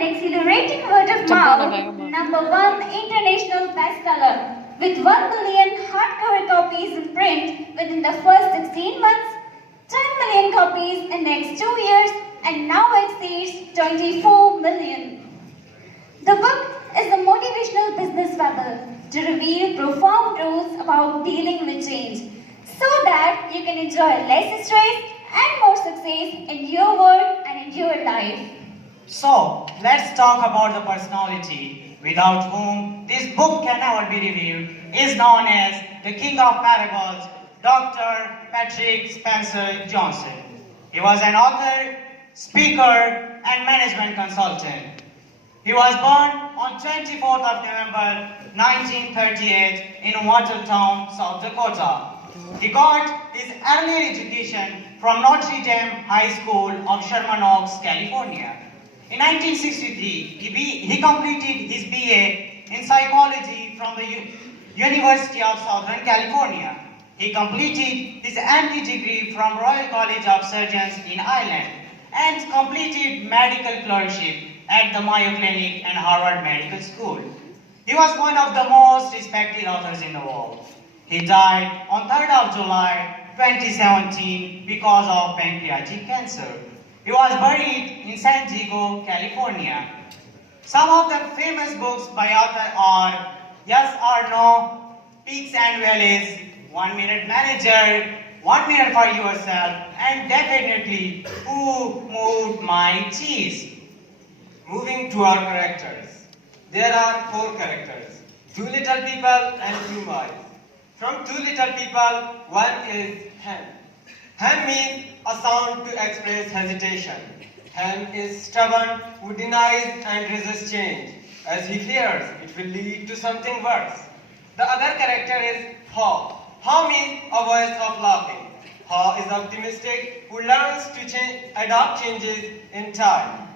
an exhilarating word of mouth, #1 international bestseller. With 1 million hardcover copies in print within the first 16 months, 10 million copies in next 2 years, and now exceeds 24 million. The book is a motivational business fable to reveal profound truths about dealing with change so that you can enjoy less stress and more success in your work and in your life. So, let's talk about the personality without whom this book can never be revealed, is known as the King of Parables, Dr. Patrick Spencer Johnson. He was an author, speaker, and management consultant. He was born on 24th of November 1938 in Watertown, South Dakota. He got his early education from Notre Dame High School of Sherman Oaks, California. In 1963, he completed his BA in psychology from the University of Southern California. He completed his MD degree from Royal College of Surgeons in Ireland and completed medical clerkship at the Mayo Clinic and Harvard Medical School. He was one of the most respected authors in the world. He died on 3rd of July 2017 because of pancreatic cancer. He was buried in San Diego, California. Some of the famous books by author are Yes or No, Peaks and Valleys, 1 Minute Manager, 1 Minute for Yourself, and definitely Who Moved My Cheese. Moving to our characters. There are 4 characters, 2 little people and 2 mice. From 2 little people, one is Ham. Ham means a sound to express hesitation. Ham is stubborn, who denies and resists change, as he fears it will lead to something worse. The other character is Haw. Haw means a voice of laughing. Haw is optimistic, who learns to adopt changes in time.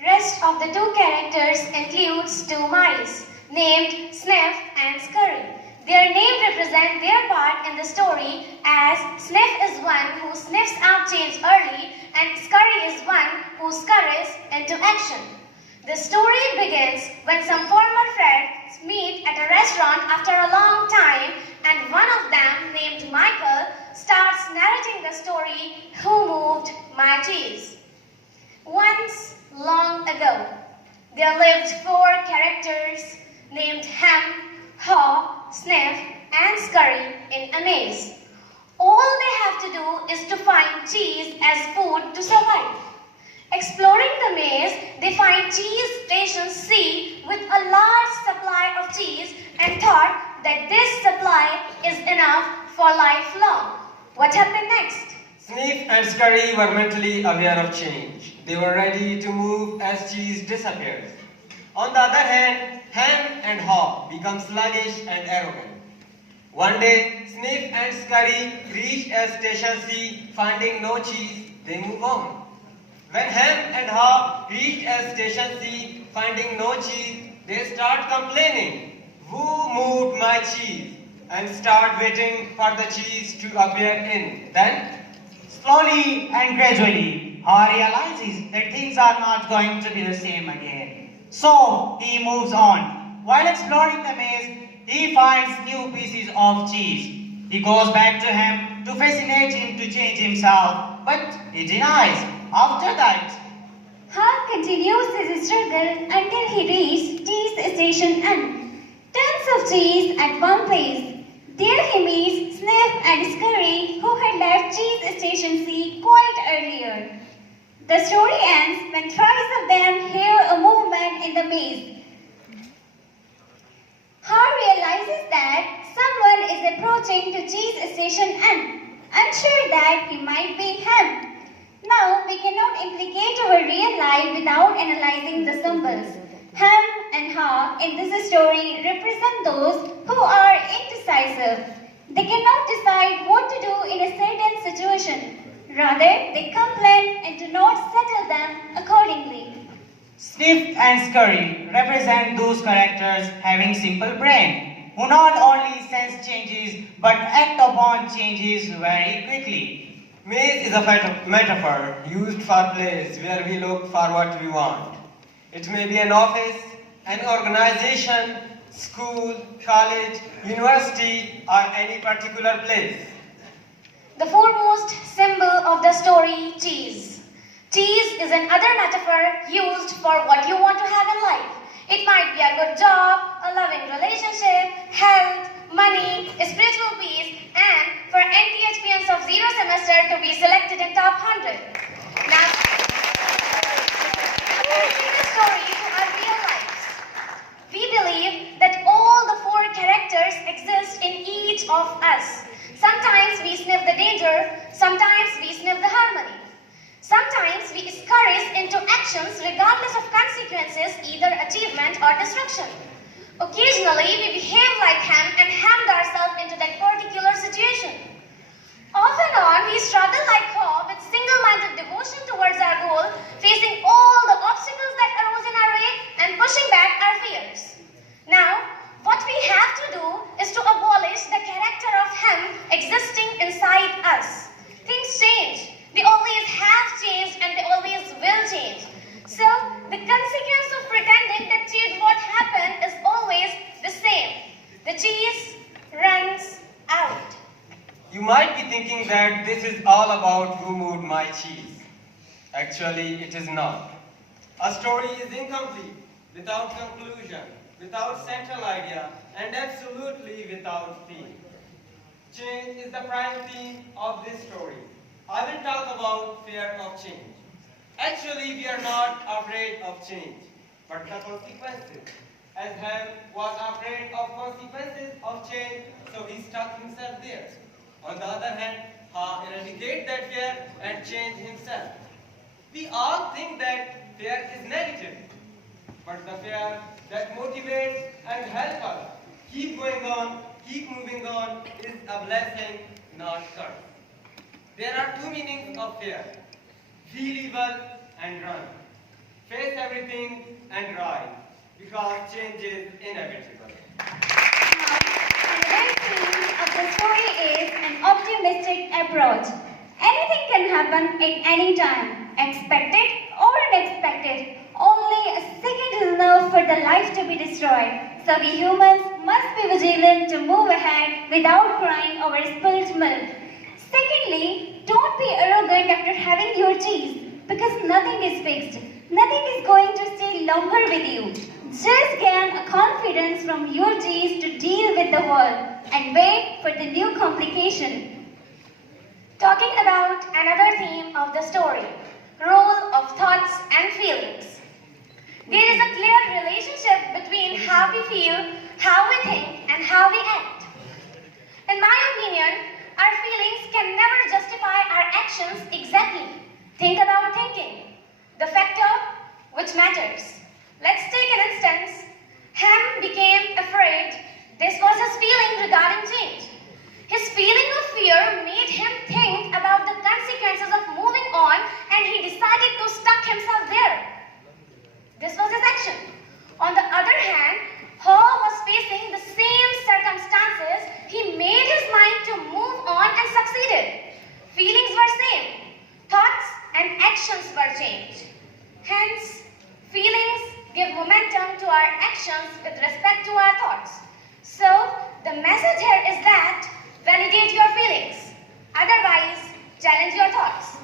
Rest of the 2 characters includes 2 mice named Sniff and Scurry. Their name represent their part in the story, as Sniff is one who sniffs out change early and Scurry is one who scurries into action. The story begins when some former friends meet at a restaurant after a long time, and one of them, named Michael, starts narrating the story, Who Moved My Cheese? Once, long ago, there lived 4 characters named Ham, Haw, Sniff, and Scurry in a maze. All they have to do is to find cheese as food to survive. Exploring the maze, they find cheese station C with a large supply of cheese and thought that this supply is enough for lifelong. What happened next? Sniff and Scurry were mentally aware of change. They were ready to move as cheese disappears. On the other hand, Ham and Haw become sluggish and arrogant. One day, Sniff and Scurry reach a station C, finding no cheese, they move on. When Ham and Haw reach a station C, finding no cheese, they start complaining, Who moved my cheese? And start waiting for the cheese to appear in. Then, slowly and gradually, Haw realizes that things are not going to be the same again. So, he moves on. While exploring the maze, he finds new pieces of cheese. He goes back to him to fascinate him to change himself, but he denies. After that, Haw continues his struggle until he reaches cheese station N. Tons of cheese at one place. There he meets Sniff and Scurry, who had left cheese station C quite earlier. The story ends when thrice of them hear a movement in the maze. Haw realizes that someone is approaching to cheese station N, unsure that he might be Ham. Now, we cannot implicate our real life without analyzing the symbols. Ham and Haw in this story represent those who are indecisive. They cannot decide what to do in a certain situation. Rather, they complain and do not settle them accordingly. Sniff and Scurry represent those characters having simple brain, who not only sense changes but act upon changes very quickly. maze is a metaphor used for place where we look for what we want. It may be an office, an organization, school, college, university, or any particular place. The foremost symbol of the story, cheese. Cheese is another metaphor used for what you want to have in life. It might be a good job, a loving relationship, health, money, spiritual peace, and for NTHPNs of zero semester to be selected in top 100. Now, comparing the story to our real lives, we believe that all the four characters exist in each of us. Sometimes we sniff the danger, sometimes we sniff the harmony. Sometimes we scurry into actions regardless of consequences, either achievement or destruction. Occasionally, we behave like Ham and hammed ourselves into that particular situation. Off and on, we struggle like Haw with single-minded devotion towards our goal, facing all the obstacles that arose in our way and pushing back our fears. Now, what we have to do is to abolish the character of Ham existing inside us. Things change. They always have changed and they always will change. So, the consequence of pretending that change what happened is always the same. The cheese runs out. You might be thinking that this is all about who moved my cheese. Actually, it is not. A story is incomplete without conclusion, without central idea, and absolutely without theme. Change is the prime theme of this story. I will talk about fear of change. Actually, we are not afraid of change, but the consequences. As Ham was afraid of consequences of change, so he stuck himself there. On the other hand, Ha eradicated that fear and changed himself. We all think that fear is negative, but the fear that motivates and helps us keep going on, keep moving on is a blessing, not curse. There are two meanings of fear. Feel evil and run. Face everything and rise, because change is inevitable. Another theme of the story is an optimistic approach. Anything can happen at any time, expected or unexpected. Only a second is enough for the life to be destroyed. So we humans must be vigilant to move ahead without crying over spilled milk. Secondly, don't be arrogant after having your cheese, because nothing is fixed. Nothing is going to stay longer with you. Just gain a confidence from your cheese to deal with the world and wait for the new complication. Talking about another theme of the story, role of thoughts and feelings. There is a clear relationship between how we feel, how we think, and how we act. In my opinion, our feelings can never justify our actions exactly. Think about thinking, the factor which matters. Let's take an instance. Ham became afraid. This was his feeling regarding change. His feeling of fear made him think about the consequences of moving on, and he decided to stuck himself there. This was his action. On the other hand, Haw was facing the same circumstances. He made his mind to move on and succeeded. Feelings were same. Thoughts and actions were changed. Hence, feelings give momentum to our actions with respect to our thoughts. So, the message here is that validate your feelings. Otherwise, challenge your thoughts.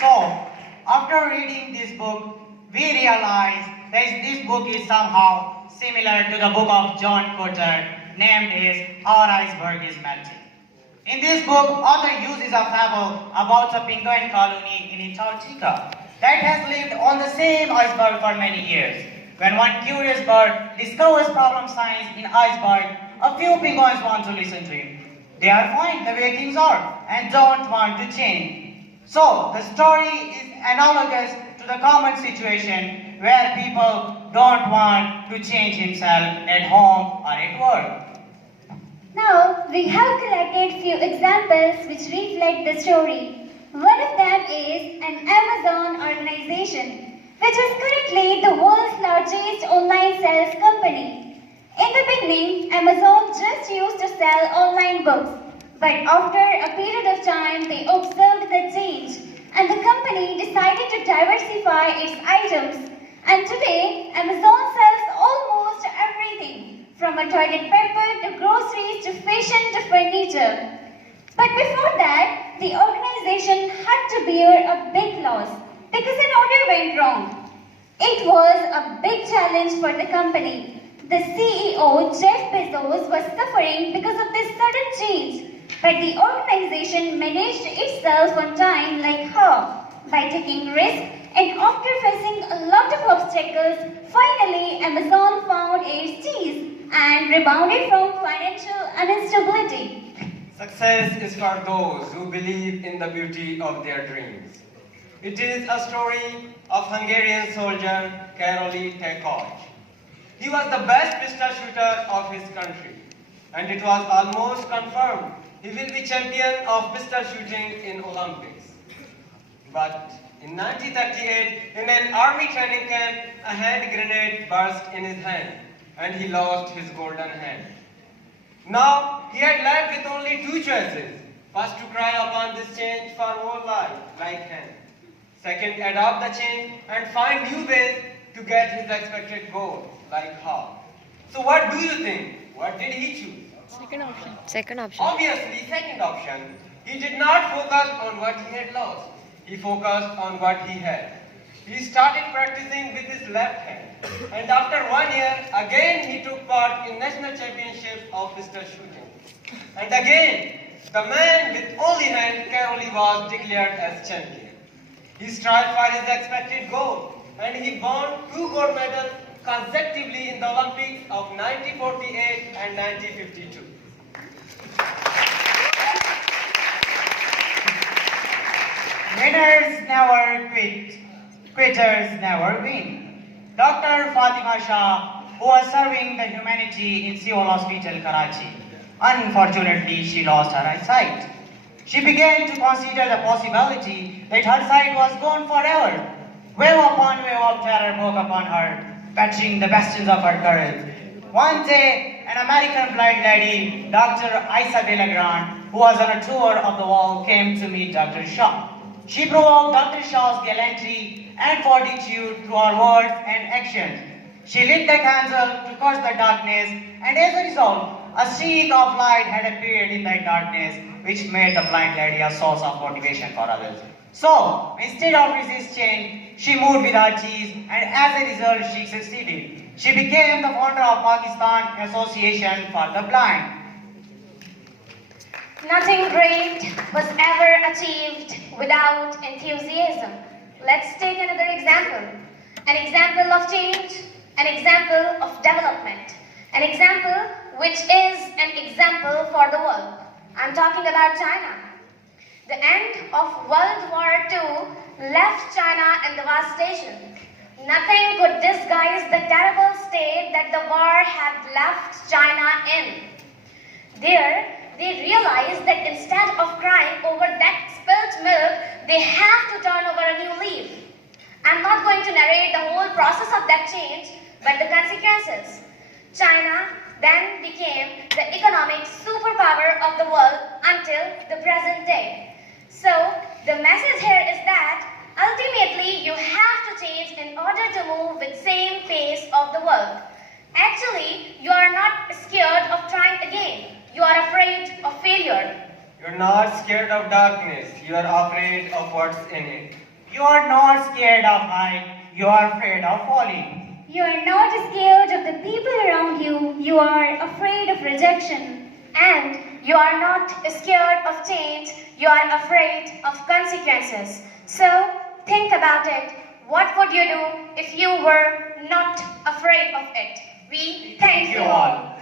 So, after reading this book, we realize that this book is somehow similar to the book of John Cotter named as Our Iceberg is Melting. In this book, author uses a fable about a penguin colony in Antarctica that has lived on the same iceberg for many years. When one curious bird discovers problem signs in iceberg, a few penguins want to listen to him. They are fine the way things are and don't want to change. So, the story is analogous to the common situation where people don't want to change himself at home or at work. Now, we have collected few examples which reflect the story. One of them is an Amazon organization, which is currently the world's largest online sales company. In the beginning, Amazon just used to sell online books, but after a period of time, they observed that And today, Amazon sells almost everything, from a toilet paper to groceries to fashion to furniture. But before that, the organization had to bear a big loss because an order went wrong. It was a big challenge for the company. The CEO, Jeff Bezos, was suffering because of this sudden change. But the organization managed itself on time like how? By taking risks, and after facing a lot of obstacles, finally Amazon found its cheese and rebounded from financial instability. Success is for those who believe in the beauty of their dreams. It is a story of Hungarian soldier Karoly Tekaj. He was the best pistol shooter of his country, and it was almost confirmed he will be champion of pistol shooting in Olympics. But in 1938, in an army training camp, a hand grenade burst in his hand, and he lost his golden hand. Now, he had left with only two choices. First, to cry upon this change for whole life, like hand. Second, adopt the change and find new ways to get his expected goal, like how. So what do you think? What did he choose? Second option. Obviously, second option. He did not focus on what he had lost. He focused on what he had. He started practicing with his left hand. And after 1 year, again he took part in national championships of pistol shooting. And again, the man with only hand, Karoly, was declared as champion. He strived for his expected goal, and he won 2 gold medals consecutively in the Olympics of 1948 and 1952. Winners never quit, quitters never win. Dr. Fatima Shah, who was serving the humanity in Seoul Hospital, Karachi, unfortunately she lost her eyesight. She began to consider the possibility that her sight was gone forever. Wave upon wave of terror broke upon her, patching the bastions of her courage. One day, an American blind lady, Dr. Isabella Grant, who was on a tour of the world, came to meet Dr. Shah. She provoked Dr. Shah's gallantry and fortitude through her words and actions. She lit the candle to curse the darkness, and as a result, a streak of light had appeared in that darkness, which made the blind lady a source of motivation for others. So, instead of resisting, she moved with her cheese, and as a result, she succeeded. She became the founder of Pakistan Association for the Blind. Nothing great was ever achieved without enthusiasm. Let's take another example. An example of change, an example of development, an example which is an example for the world. I'm talking about China. The end of World War II left China in devastation. Nothing could disguise the terrible state that the war had left China in. There, they realized that instead of crying over that spilt milk, they have to turn over a new leaf. I'm not going to narrate the whole process of that change, but the consequences. China then became the economic superpower of the world until the present day. So, the message here is that ultimately you have to change in order to move with same pace of the world. Actually, you are not scared of trying again. You are afraid of failure. You're not scared of darkness. You are afraid of what's in it. You are not scared of height, you are afraid of falling. You are not scared of the people around you, you are afraid of rejection. And you are not scared of change. You are afraid of consequences. So, think about it. What would you do if you were not afraid of it? We thank you all.